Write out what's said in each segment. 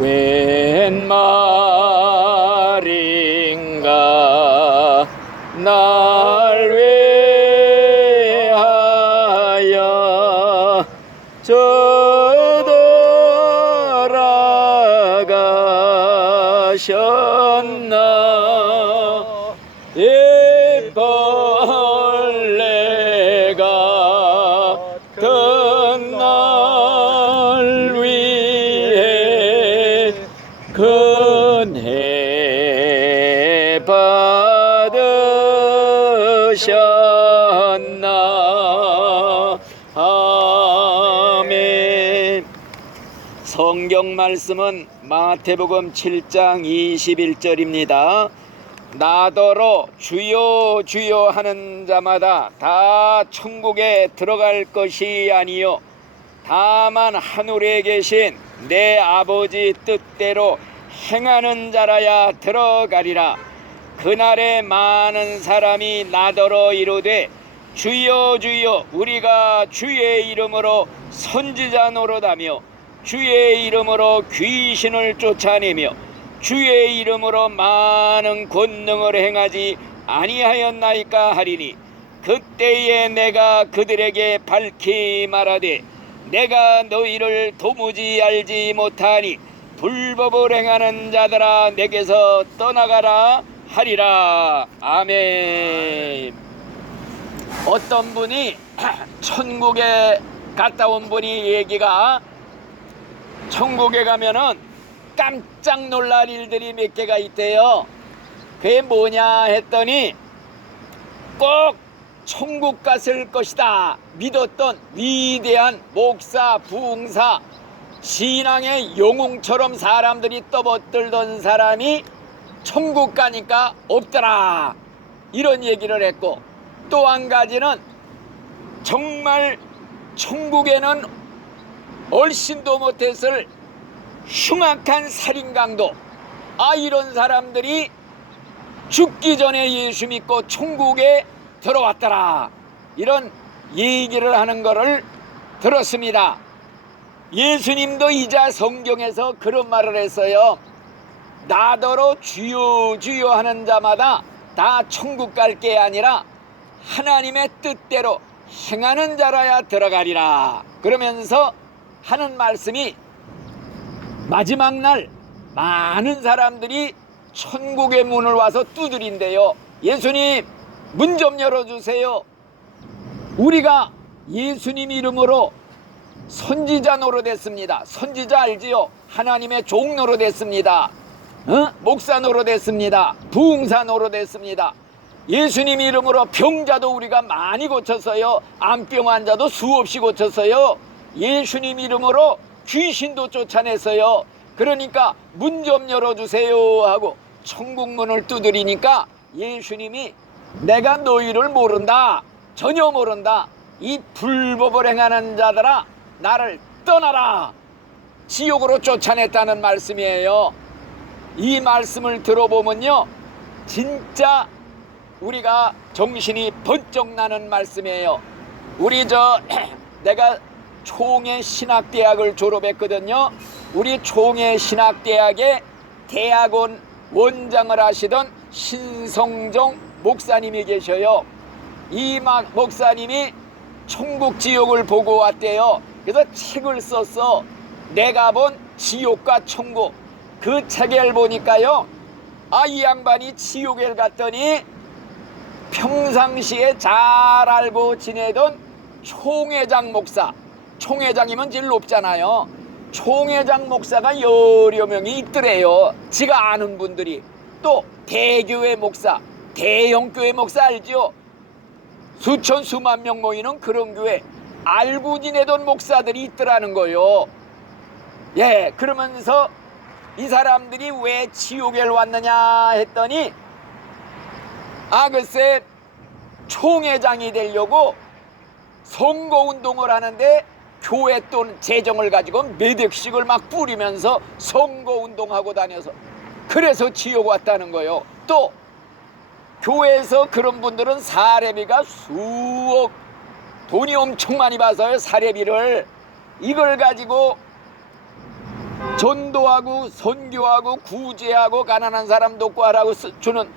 웬 말인가 날 위하여 저돌아가셨나. 이 벌레가 같은 날 위해 근혜 받으셨나. 아멘. 성경 말씀은 마태복음 7장 21절입니다. 나더러 주여 주여 하는 자마다 다 천국에 들어갈 것이 아니요 다만 하늘에 계신 내 아버지 뜻대로 행하는 자라야 들어가리라. 그날에 많은 사람이 나더러 이르되 주여 주여 우리가 주의 이름으로 선지자 노릇하며 주의 이름으로 귀신을 쫓아내며 주의 이름으로 많은 권능을 행하지 아니하였나이까 하리니, 그때에 내가 그들에게 밝히 말하되 내가 너희를 도무지 알지 못하니 불법을 행하는 자들아 내게서 떠나가라 하리라. 아멘. 어떤 분이 천국에 갔다 온 분이 얘기가, 천국에 가면은 깜짝 놀랄 일들이 몇 개가 있대요. 그게 뭐냐 했더니 꼭 천국 갔을 것이다 믿었던 위대한 목사, 부흥사, 신앙의 영웅처럼 사람들이 떠받들던 사람이 천국 가니까 없더라, 이런 얘기를 했고, 또 한 가지는 정말 천국에는 얼씬도 못했을 흉악한 살인강도, 이런 사람들이 죽기 전에 예수 믿고 천국에 들어왔더라, 이런 얘기를 하는 것을 들었습니다. 예수님도 이자 성경에서 그런 말을 했어요. 나더러 주여 주여 하는 자마다 다 천국 갈 게 아니라 하나님의 뜻대로 행하는 자라야 들어가리라. 그러면서 하는 말씀이, 마지막 날 많은 사람들이 천국의 문을 와서 두드린대요. 예수님, 문 좀 열어주세요. 우리가 예수님 이름으로 선지자 노릇했습니다. 선지자 알지요? 하나님의 종 노릇했습니다. 목사 노릇했습니다. 부흥사 노릇했습니다. 예수님 이름으로 병자도 우리가 많이 고쳤어요. 암병 환자도 수없이 고쳤어요. 예수님 이름으로 귀신도 쫓아냈어요. 그러니까 문 좀 열어주세요 하고 천국 문을 두드리니까 예수님이 내가 너희를 모른다, 전혀 모른다, 이 불법을 행하는 자들아 나를 떠나라, 지옥으로 쫓아냈다는 말씀이에요. 이 말씀을 들어보면요 진짜 우리가 정신이 번쩍 나는 말씀이에요. 내가 총회신학대학을 졸업했거든요. 우리 총회신학대학에 대학원 원장을 하시던 신성정 목사님이 계셔요. 이 목사님이 천국 지옥을 보고 왔대요. 그래서 책을 썼어. 내가 본 지옥과 천국. 그 책을 보니까요, 이 양반이 지옥에 갔더니 평상시에 잘 알고 지내던 총회장 목사, 총회장이면 제일 높잖아요. 총회장 목사가 여러 명이 있더래요. 지가 아는 분들이. 또 대교회 목사, 대형교회 목사 알죠? 수천 수만 명 모이는 그런 교회, 알고 지내던 목사들이 있더라는 거요. 예, 그러면서 이 사람들이 왜 지옥에 왔느냐 했더니, 글쎄 총회장이 되려고 선거운동을 하는데 교회 돈 재정을 가지고 몇 억씩을 막 뿌리면서 선거운동하고 다녀서 그래서 지옥 왔다는 거예요. 또 교회에서 그런 분들은 사례비가 수억, 돈이 엄청 많이 받아요. 사례비를. 이걸 가지고 전도하고 선교하고 구제하고 가난한 사람 돕고 하라고 주는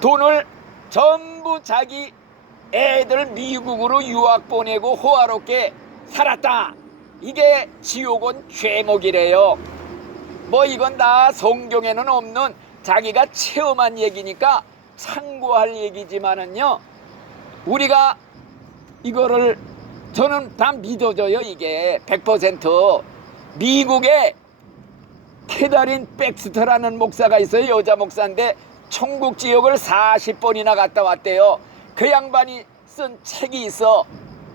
돈을 전부 자기 애들 미국으로 유학 보내고 호화롭게 살았다. 이게 지옥은 죄목이래요. 뭐 이건 다 성경에는 없는 자기가 체험한 얘기니까 참고할 얘기지만은요, 우리가 이거를 저는 다 믿어져요. 이게 100%. 미국에 캐다린 백스터라는 목사가 있어요. 여자 목사인데 천국 지옥을 40번이나 갔다 왔대요. 그 양반이 쓴 책이 있어.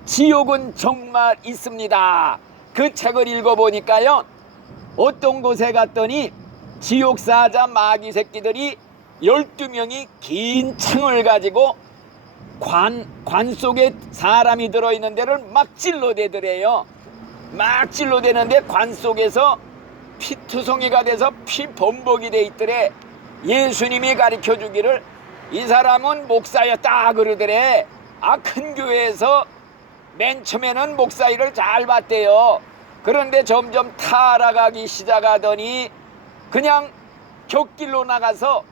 지옥은 정말 있습니다. 그 책을 읽어보니까요, 어떤 곳에 갔더니 지옥사자 마귀 새끼들이 12명이 긴 창을 가지고 관 속에 사람이 들어있는 데를 막 찔러대더래요. 막 찔러대는데 관 속에서 피투성이가 돼서 피범벅이 돼 있더래. 예수님이 가르쳐 주기를 이 사람은 목사였다 그러더래. 큰 교회에서 맨 처음에는 목사 일을 잘 봤대요. 그런데 점점 타락하기 시작하더니 그냥 곁길로 나가서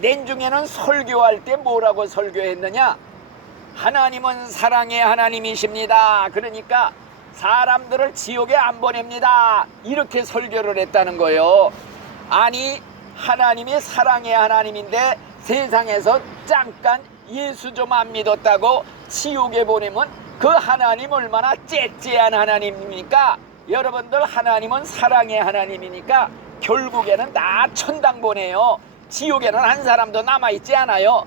내중에는 설교할 때 뭐라고 설교했느냐, 하나님은 사랑의 하나님이십니다. 그러니까 사람들을 지옥에 안 보냅니다. 이렇게 설교를 했다는 거예요. 아니, 하나님이 사랑의 하나님인데 세상에서 잠깐 예수 좀 안 믿었다고 지옥에 보내면 그 하나님 얼마나 째째한 하나님입니까? 여러분들, 하나님은 사랑의 하나님이니까 결국에는 다 천당 보내요. 지옥에는 한 사람도 남아있지 않아요.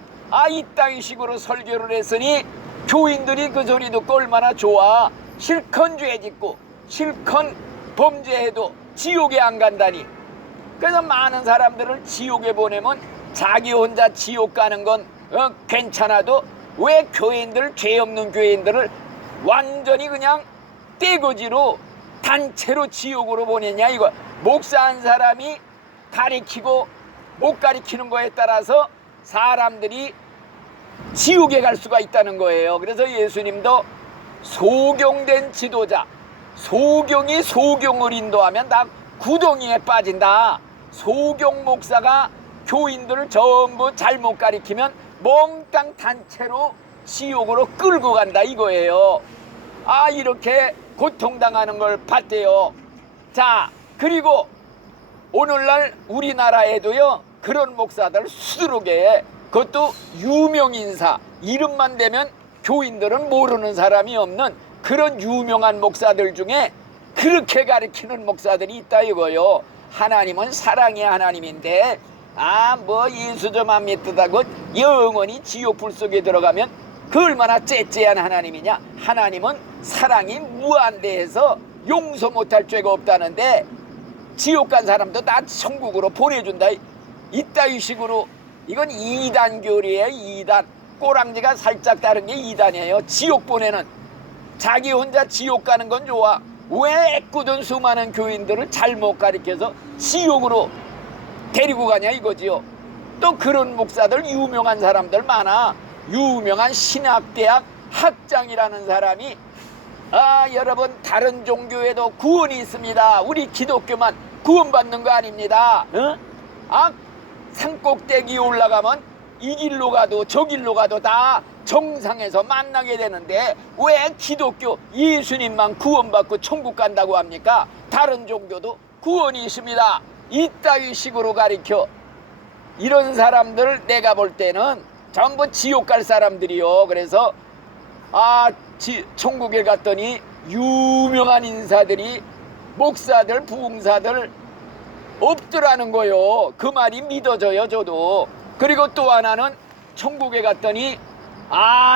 이따위 식으로 설교를 했으니 교인들이 그 소리 듣고 얼마나 좋아. 실컷 죄 짓고 실컷 범죄해도 지옥에 안 간다니. 그래서 많은 사람들을 지옥에 보내면 자기 혼자 지옥 가는 건 괜찮아도 왜 교인들, 죄 없는 교인들을 완전히 그냥 떼거지로 단체로 지옥으로 보내냐 이거. 목사 한 사람이 가리키고 못 가리키는 거에 따라서 사람들이 지옥에 갈 수가 있다는 거예요. 그래서 예수님도 소경된 지도자, 소경이 소경을 인도하면 다 구덩이에 빠진다. 소경 목사가 교인들을 전부 잘못 가리키면 몽땅 단체로 지옥으로 끌고 간다 이거예요. 이렇게 고통당하는 걸 봤대요. 자, 그리고 오늘날 우리나라에도요, 그런 목사들 수두룩해. 그것도 유명인사, 이름만 대면 교인들은 모르는 사람이 없는 그런 유명한 목사들 중에 그렇게 가르치는 목사들이 있다 이거요. 하나님은 사랑의 하나님인데 뭐 예수 좀 안 믿다고 영원히 지옥불 속에 들어가면 그 얼마나 째째한 하나님이냐. 하나님은 사랑이 무한대해서 용서 못할 죄가 없다는데 지옥 간 사람도 다 천국으로 보내준다. 이따위 식으로. 이건 이단교리예요. 이단. 꼬랑지가 살짝 다른 게 이단이에요. 지옥 보내는. 자기 혼자 지옥 가는 건 좋아. 왜 애꿎은 수많은 교인들을 잘못 가르쳐서 지옥으로 데리고 가냐 이거지요. 또 그런 목사들, 유명한 사람들 많아. 유명한 신학대학 학장이라는 사람이 여러분, 다른 종교에도 구원이 있습니다. 우리 기독교만 구원받는 거 아닙니다. 산꼭대기 올라가면 이 길로 가도 저 길로 가도 다 정상에서 만나게 되는데 왜 기독교 예수님만 구원받고 천국 간다고 합니까? 다른 종교도 구원이 있습니다. 이따위 식으로 가리켜. 이런 사람들 내가 볼 때는 전부 지옥 갈 사람들이요. 그래서 천국에 갔더니 유명한 인사들이, 목사들, 부흥사들 없더라는 거요. 그 말이 믿어져요, 저도. 그리고 또 하나는 천국에 갔더니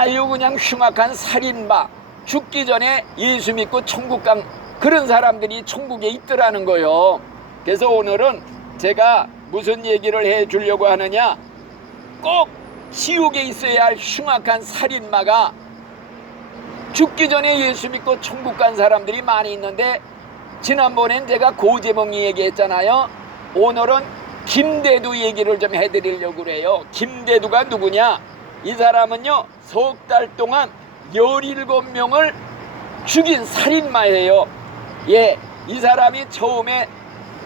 이거 그냥 흉악한 살인마, 죽기 전에 예수 믿고 천국 간 그런 사람들이 천국에 있더라는 거요. 그래서 오늘은 제가 무슨 얘기를 해 주려고 하느냐, 꼭 지옥에 있어야 할 흉악한 살인마가 죽기 전에 예수 믿고 천국 간 사람들이 많이 있는데, 지난번엔 제가 고재봉이 얘기했잖아요. 오늘은 김대두 얘기를 좀 해드리려고 그래요. 김대두가 누구냐? 이 사람은요, 석 달 동안 17명을 죽인 살인마예요. 이 사람이 처음에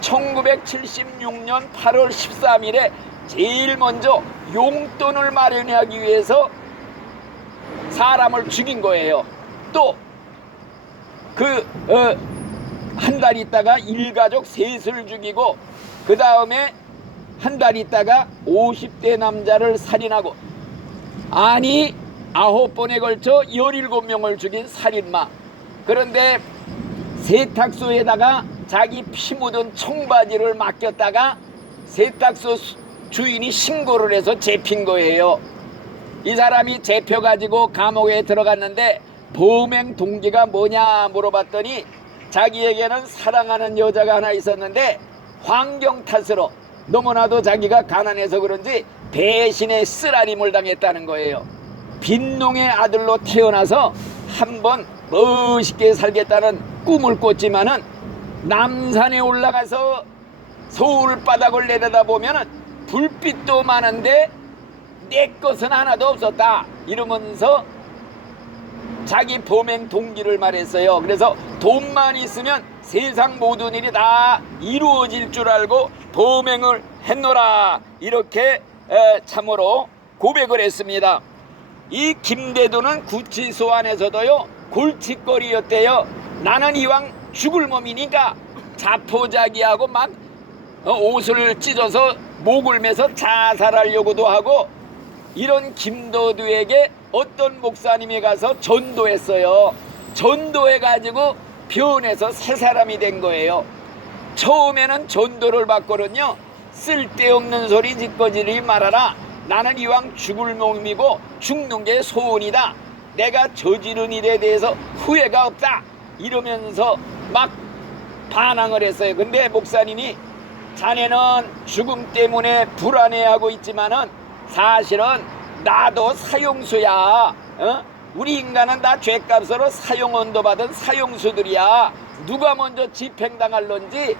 1976년 8월 13일에 제일 먼저 용돈을 마련하기 위해서 사람을 죽인 거예요. 또 한 달 있다가 일가족 셋을 죽이고, 그 다음에 한 달 있다가 50대 남자를 살인하고, 아니 9번에 걸쳐 17명을 죽인 살인마. 그런데 세탁소에다가 자기 피 묻은 청바지를 맡겼다가 세탁소 주인이 신고를 해서 잡힌 거예요. 이 사람이 잡혀가지고 감옥에 들어갔는데 범행 동기가 뭐냐 물어봤더니 자기에게는 사랑하는 여자가 하나 있었는데 환경 탓으로 너무나도 자기가 가난해서 그런지 배신의 쓰라림을 당했다는 거예요. 빈농의 아들로 태어나서 한번 멋있게 살겠다는 꿈을 꿨지만은 남산에 올라가서 서울 바닥을 내려다보면은 불빛도 많은데 내 것은 하나도 없었다 이러면서 자기 범행 동기를 말했어요. 그래서 돈만 있으면 세상 모든 일이 다 이루어질 줄 알고 범행을 했노라, 이렇게 참으로 고백을 했습니다. 이 김대두는 구치소 안에서도요 골칫거리였대요. 나는 이왕 죽을 몸이니까 자포자기하고 막 옷을 찢어서 목을 매서 자살하려고도 하고, 이런 김대두에게 어떤 목사님이 가서 전도했어요. 전도해가지고 변해서 새 사람이 된 거예요. 처음에는 전도를 받고는요, 쓸데없는 소리 짓거리지 말아라. 나는 이왕 죽을 몸이고 죽는 게 소원이다. 내가 저지른 일에 대해서 후회가 없다. 이러면서 막 반항을 했어요. 근데 목사님이 자네는 죽음 때문에 불안해하고 있지만은 사실은 나도 사형수야. 우리 인간은 다 죄값으로 사형언도 받은 사형수들이야. 누가 먼저 집행당할런지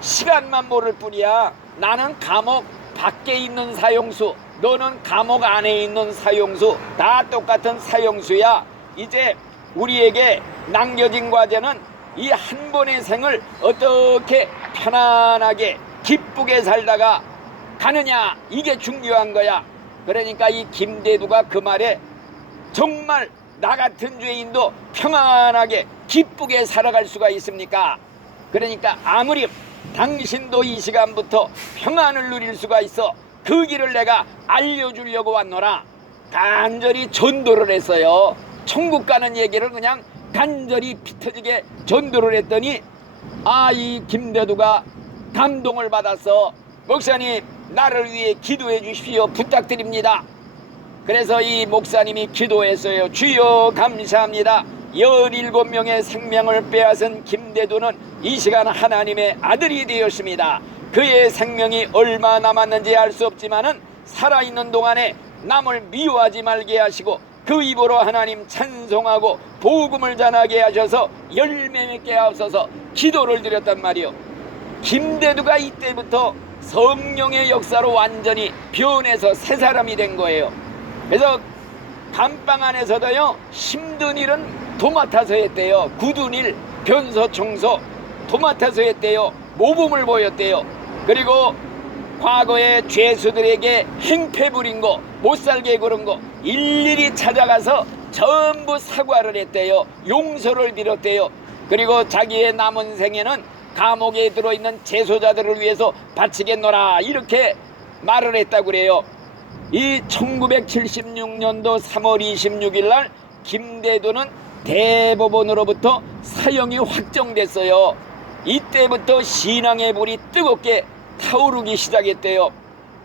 시간만 모를 뿐이야. 나는 감옥 밖에 있는 사형수, 너는 감옥 안에 있는 사형수, 다 똑같은 사형수야. 이제 우리에게 남겨진 과제는 이 한 번의 생을 어떻게 편안하게 기쁘게 살다가 가느냐, 이게 중요한 거야. 그러니까 이 김대두가 그 말에 정말 나 같은 죄인도 평안하게 기쁘게 살아갈 수가 있습니까? 그러니까 아무리 당신도 이 시간부터 평안을 누릴 수가 있어, 그 길을 내가 알려주려고 왔노라. 간절히 전도를 했어요. 천국 가는 얘기를 그냥 간절히 피 터지게 전도를 했더니 이 김대두가 감동을 받아서 목사님 나를 위해 기도해 주십시오 부탁드립니다. 그래서 이 목사님이 기도했어요. 주여 감사합니다. 17명의 생명을 빼앗은 김대두는 이 시간 하나님의 아들이 되었습니다. 그의 생명이 얼마 남았는지 알 수 없지만은 살아있는 동안에 남을 미워하지 말게 하시고 그 입으로 하나님 찬송하고 복음을 전하게 하셔서 열매 맺게 하옵소서 기도를 드렸단 말이요. 김대두가 이때부터 성령의 역사로 완전히 변해서 새 사람이 된 거예요. 그래서 감방 안에서도요 힘든 일은 도맡아서 했대요. 굳은 일, 변소, 청소 도맡아서 했대요. 모범을 보였대요. 그리고 과거에 죄수들에게 행패 부린 거, 못살게 구른 거 일일이 찾아가서 전부 사과를 했대요. 용서를 빌었대요. 그리고 자기의 남은 생에는 감옥에 들어있는 재소자들을 위해서 바치겠노라 이렇게 말을 했다고 그래요. 이 1976년도 3월 26일 날 김대두는 대법원으로부터 사형이 확정됐어요. 이때부터 신앙의 불이 뜨겁게 타오르기 시작했대요.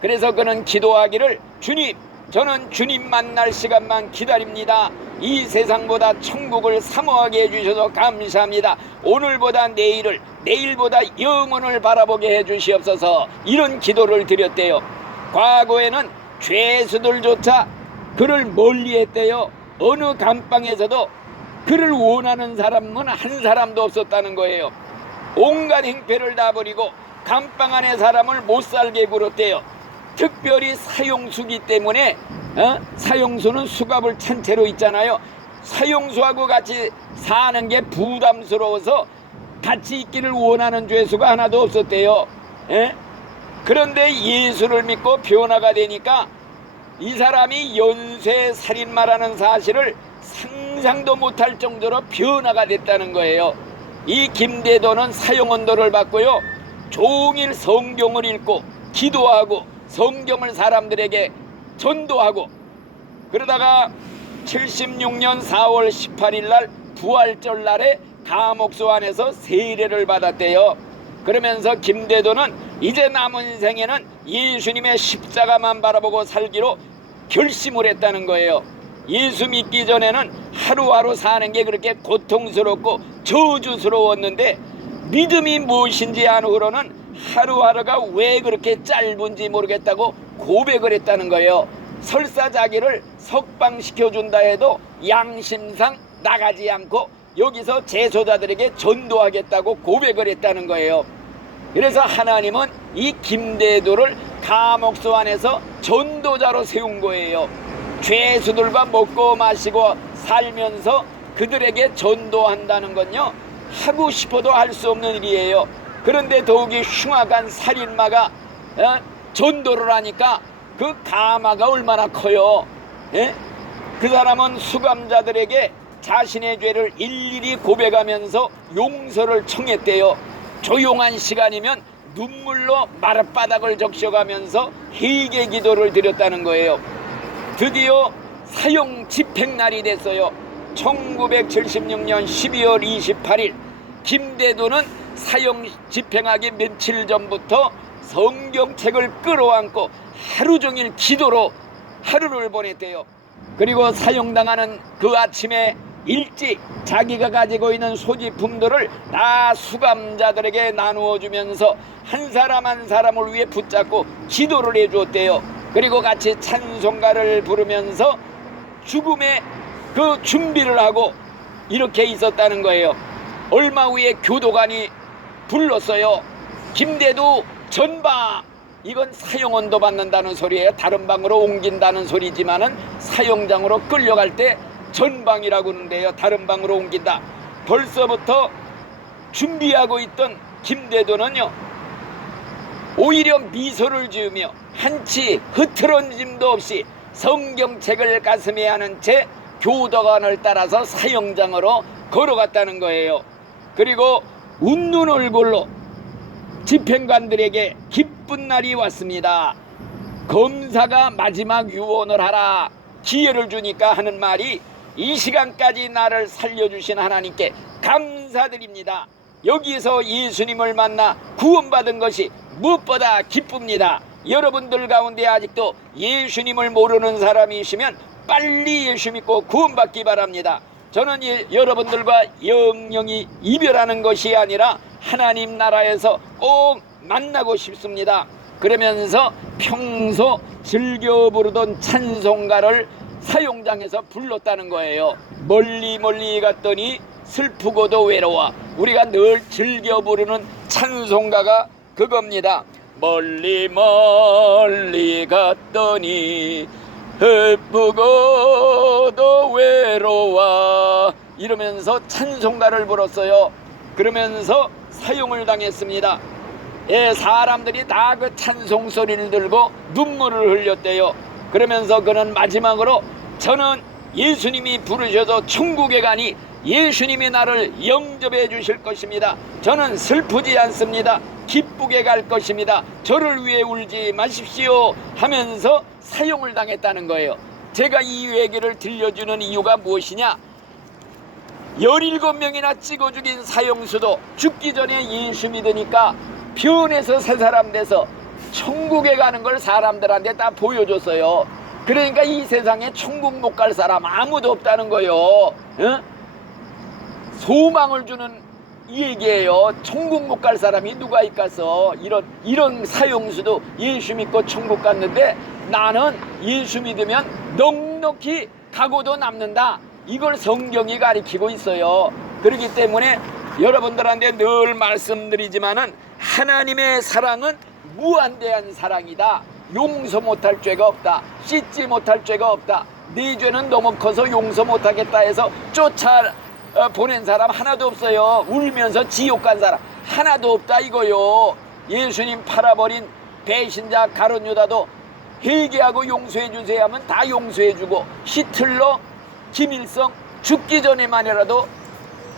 그래서 그는 기도하기를 주님, 저는 주님 만날 시간만 기다립니다. 이 세상보다 천국을 사모하게 해주셔서 감사합니다. 오늘보다 내일을, 내일보다 영원을 바라보게 해주시옵소서 이런 기도를 드렸대요. 과거에는 죄수들조차 그를 멀리했대요. 어느 감방에서도 그를 원하는 사람은 한 사람도 없었다는 거예요. 온갖 행패를 다 버리고 감방 안의 사람을 못살게 굴었대요. 특별히 사형수기 때문에 사형수는 수갑을 찬 채로 있잖아요. 사형수하고 같이 사는 게 부담스러워서 같이 있기를 원하는 죄수가 하나도 없었대요. 예? 그런데 예수를 믿고 변화가 되니까 이 사람이 연쇄 살인마라는 사실을 상상도 못할 정도로 변화가 됐다는 거예요. 이 김대도는 사형언도를 받고요, 종일 성경을 읽고 기도하고 성경을 사람들에게 전도하고, 그러다가 76년 4월 18일 날 부활절 날에 감옥소 안에서 세례를 받았대요. 그러면서 김대도는 이제 남은 생에는 예수님의 십자가만 바라보고 살기로 결심을 했다는 거예요. 예수 믿기 전에는 하루하루 사는 게 그렇게 고통스럽고 저주스러웠는데 믿음이 무엇인지 안 후로는 하루하루가 왜 그렇게 짧은지 모르겠다고 고백을 했다는 거예요. 설사 자기를 석방시켜준다 해도 양심상 나가지 않고 여기서 제소자들에게 전도하겠다고 고백을 했다는 거예요. 그래서 하나님은 이 김대도를 감옥소 안에서 전도자로 세운 거예요. 죄수들과 먹고 마시고 살면서 그들에게 전도한다는 건요, 하고 싶어도 할 수 없는 일이에요. 그런데 더욱이 흉악한 살인마가 전도를 하니까 그 가마가 얼마나 커요. 예? 그 사람은 수감자들에게 자신의 죄를 일일이 고백하면서 용서를 청했대요. 조용한 시간이면 눈물로 마룻바닥을 적셔가면서 회개 기도를 드렸다는 거예요. 드디어 사형 집행날이 됐어요. 1976년 12월 28일 김대도는 사형 집행하기 며칠 전부터 성경책을 끌어안고 하루 종일 기도로 하루를 보냈대요. 그리고 사형당하는 그 아침에 일찍 자기가 가지고 있는 소지품들을 다 수감자들에게 나누어 주면서 한 사람 한 사람을 위해 붙잡고 기도를 해주었대요. 그리고 같이 찬송가를 부르면서 죽음의 그 준비를 하고 이렇게 있었다는 거예요. 얼마 후에 교도관이 불렀어요. 김대도 전방. 이건 사형언도 받는다는 소리예요. 다른 방으로 옮긴다는 소리지만은 사형장으로 끌려갈 때 전방이라고 하는데요, 다른 방으로 옮긴다. 벌써부터 준비하고 있던 김대도는요, 오히려 미소를 지으며 한치 흐트러짐도 없이 성경책을 가슴에 안은 채 교도관을 따라서 사형장으로 걸어갔다는 거예요. 그리고 웃는 얼굴로 집행관들에게 기쁜 날이 왔습니다. 검사가 마지막 유언을 하라 기회를 주니까 하는 말이, 이 시간까지 나를 살려주신 하나님께 감사드립니다. 여기서 예수님을 만나 구원받은 것이 무엇보다 기쁩니다. 여러분들 가운데 아직도 예수님을 모르는 사람이시면 빨리 예수 믿고 구원받기 바랍니다. 저는 여러분들과 영영이 이별하는 것이 아니라 하나님 나라에서 꼭 만나고 싶습니다. 그러면서 평소 즐겨 부르던 찬송가를 사형장에서 불렀다는 거예요. 멀리 멀리 갔더니 슬프고도 외로워. 우리가 늘 즐겨 부르는 찬송가가 그겁니다. 멀리 멀리 갔더니 슬프고도 외로워, 이러면서 찬송가를 불렀어요. 그러면서 사형을 당했습니다. 예, 사람들이 다 그 찬송 소리를 들고 눈물을 흘렸대요. 그러면서 그는 마지막으로, 저는 예수님이 부르셔서 천국에 가니 예수님이 나를 영접해 주실 것입니다. 저는 슬프지 않습니다. 기쁘게 갈 것입니다. 저를 위해 울지 마십시오 하면서 사형을 당했다는 거예요. 제가 이 얘기를 들려주는 이유가 무엇이냐, 17명이나 찍어 죽인 사형수도 죽기 전에 예수 믿으니까 변해서 새 사람 돼서 천국에 가는 걸 사람들한테 다 보여줬어요. 그러니까 이 세상에 천국 못 갈 사람 아무도 없다는 거예요. 응? 소망을 주는 이 얘기예요. 천국 못 갈 사람이 누가 있겠어. 이런 사형수도 예수 믿고 천국 갔는데, 나는 예수 믿으면 넉넉히 가고도 남는다. 이걸 성경이 가리키고 있어요. 그렇기 때문에 여러분들한테 늘 말씀드리지만은 하나님의 사랑은 무한대한 사랑이다. 용서 못할 죄가 없다. 씻지 못할 죄가 없다. 네 죄는 너무 커서 용서 못하겠다 해서 보낸 사람 하나도 없어요. 울면서 지옥 간 사람 하나도 없다 이거요. 예수님 팔아버린 배신자 가룟 유다도 회개하고 용서해 주세요 하면 다 용서해 주고, 히틀러, 김일성 죽기 전에만이라도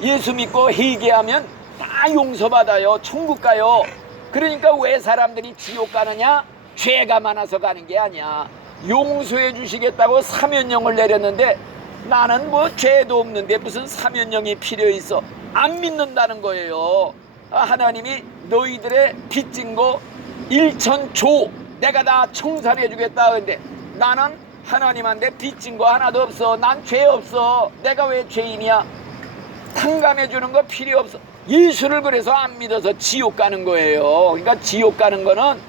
예수 믿고 회개하면 다 용서받아요. 천국 가요. 그러니까 왜 사람들이 지옥 가느냐? 죄가 많아서 가는 게 아니야. 용서해 주시겠다고 사면령을 내렸는데 나는 뭐 죄도 없는데 무슨 사면령이 필요 있어? 안 믿는다는 거예요. 하나님이 너희들의 빚진 거 1,000조 내가 다 청산해 주겠다. 근데 나는 하나님한테 빚진 거 하나도 없어. 난 죄 없어. 내가 왜 죄인이야? 탕감해 주는 거 필요 없어. 예수를 그래서 안 믿어서 지옥 가는 거예요. 그러니까 지옥 가는 거는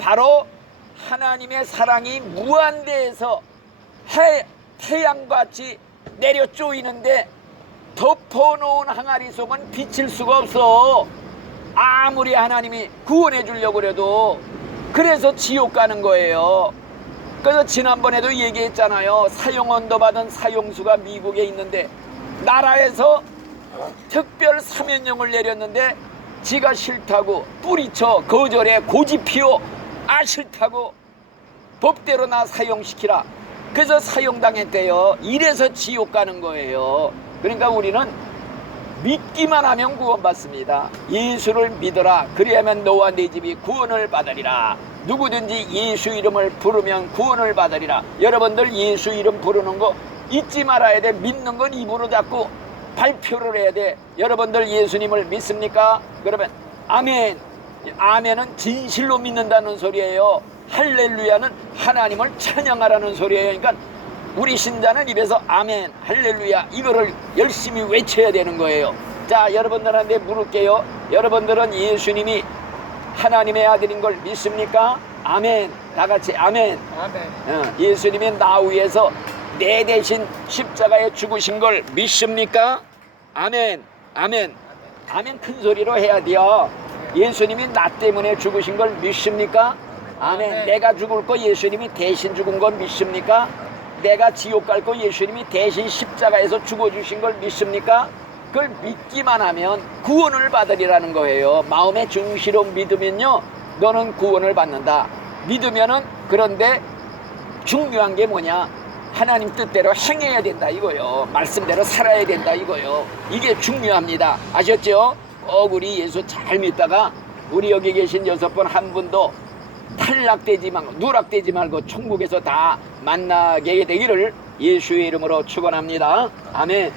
바로 하나님의 사랑이 무한대에서 태양같이 내려 쪼이는데 덮어놓은 항아리 속은 비칠 수가 없어. 아무리 하나님이 구원해 주려고 그래도. 그래서 지옥 가는 거예요. 그래서 지난번에도 얘기했잖아요. 사형 언도 받은 사형수가 미국에 있는데 나라에서 특별 사면령을 내렸는데 지가 싫다고 뿌리쳐 거절해 고집 피워 싫다고 법대로 나 사형시키라. 그래서 사형당했대요. 이래서 지옥 가는 거예요. 그러니까 우리는 믿기만 하면 구원받습니다. 예수를 믿어라. 그리하면 너와 네 집이 구원을 받으리라. 누구든지 예수 이름을 부르면 구원을 받으리라. 여러분들 예수 이름 부르는 거 잊지 말아야 돼. 믿는 건 입으로 잡고 발표를 해야 돼. 여러분들 예수님을 믿습니까? 그러면 아멘. 아멘은 진실로 믿는다는 소리예요. 할렐루야는 하나님을 찬양하라는 소리예요. 그러니까 우리 신자는 입에서 아멘, 할렐루야 이거를 열심히 외쳐야 되는 거예요. 자, 여러분들한테 물을게요. 여러분들은 예수님이 하나님의 아들인 걸 믿습니까? 아멘. 다 같이 아멘. 아멘. 예수님이 나 위해서 내 대신 십자가에 죽으신 걸 믿습니까? 아멘. 아멘. 아멘 큰 소리로 해야 돼요. 예수님이 나 때문에 죽으신 걸 믿습니까? 아멘. 내가 죽을 거 예수님이 대신 죽은 걸 믿습니까? 내가 지옥 갈 거 예수님이 대신 십자가에서 죽어주신 걸 믿습니까? 그걸 믿기만 하면 구원을 받으리라는 거예요. 마음의 중시로 믿으면요 너는 구원을 받는다. 믿으면은, 그런데 중요한 게 뭐냐? 하나님 뜻대로 행해야 된다 이거요. 말씀대로 살아야 된다 이거요. 이게 중요합니다. 아셨죠? 꼭 우리 예수 잘 믿다가 우리 여기 계신 6분 한 분도 탈락되지 말고 누락되지 말고 천국에서 다 만나게 되기를 예수의 이름으로 축원합니다. 아멘.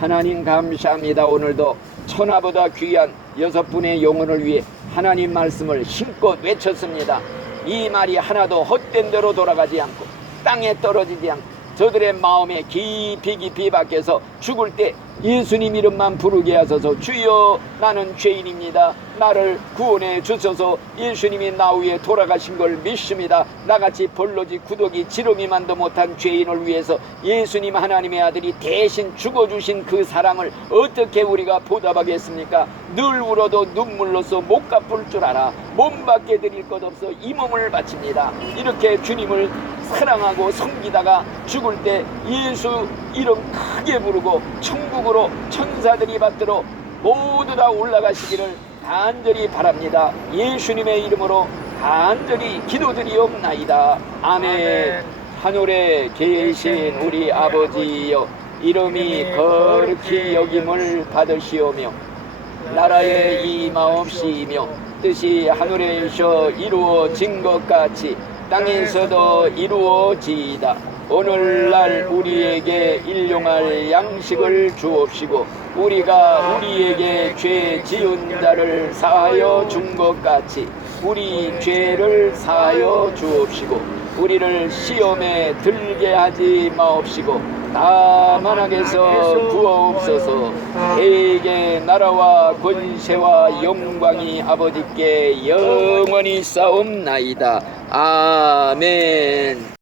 하나님 감사합니다. 오늘도 천하보다 귀한 6분의 영혼을 위해 하나님 말씀을 힘껏 외쳤습니다. 이 말이 하나도 헛된 대로 돌아가지 않고 땅에 떨어지지 않고 저들의 마음에 깊이 박혀서 죽을 때 예수님 이름만 부르게 하소서. 주여 나는 죄인입니다. 나를 구원해 주소서. 예수님이 나 위에 돌아가신 걸 믿습니다. 나같이 벌러지 구더기 지렁이만도 못한 죄인을 위해서 예수님 하나님의 아들이 대신 죽어주신 그 사랑을 어떻게 우리가 보답하겠습니까? 늘 울어도 눈물로써 못 갚을 줄 알아. 몸밖에 드릴 것 없어 이 몸을 바칩니다. 이렇게 주님을 사랑하고 섬기다가 죽을 때 예수 이름 크게 부르고 천국으로 천사들이 받들어 모두 다 올라가시기를 간절히 바랍니다. 예수님의 이름으로 간절히 기도드리옵나이다. 아멘. 하늘에 계신 우리 아버지여, 이름이 거룩히 여김을 받으시오며 나라의 임하옵시며 뜻이 하늘에서 이루어진 것 같이 땅에서도 이루어지이다. 오늘날 우리에게 일용할 양식을 주옵시고 우리가 우리에게 죄 지은 자를 사하여 준 것 같이 우리 죄를 사하여 주옵시고 우리를 시험에 들게 하지 마옵시고 다만 악에서 구하옵소서. 대개 나라와 권세와 영광이 아버지께 영원히 싸움나이다. 아멘.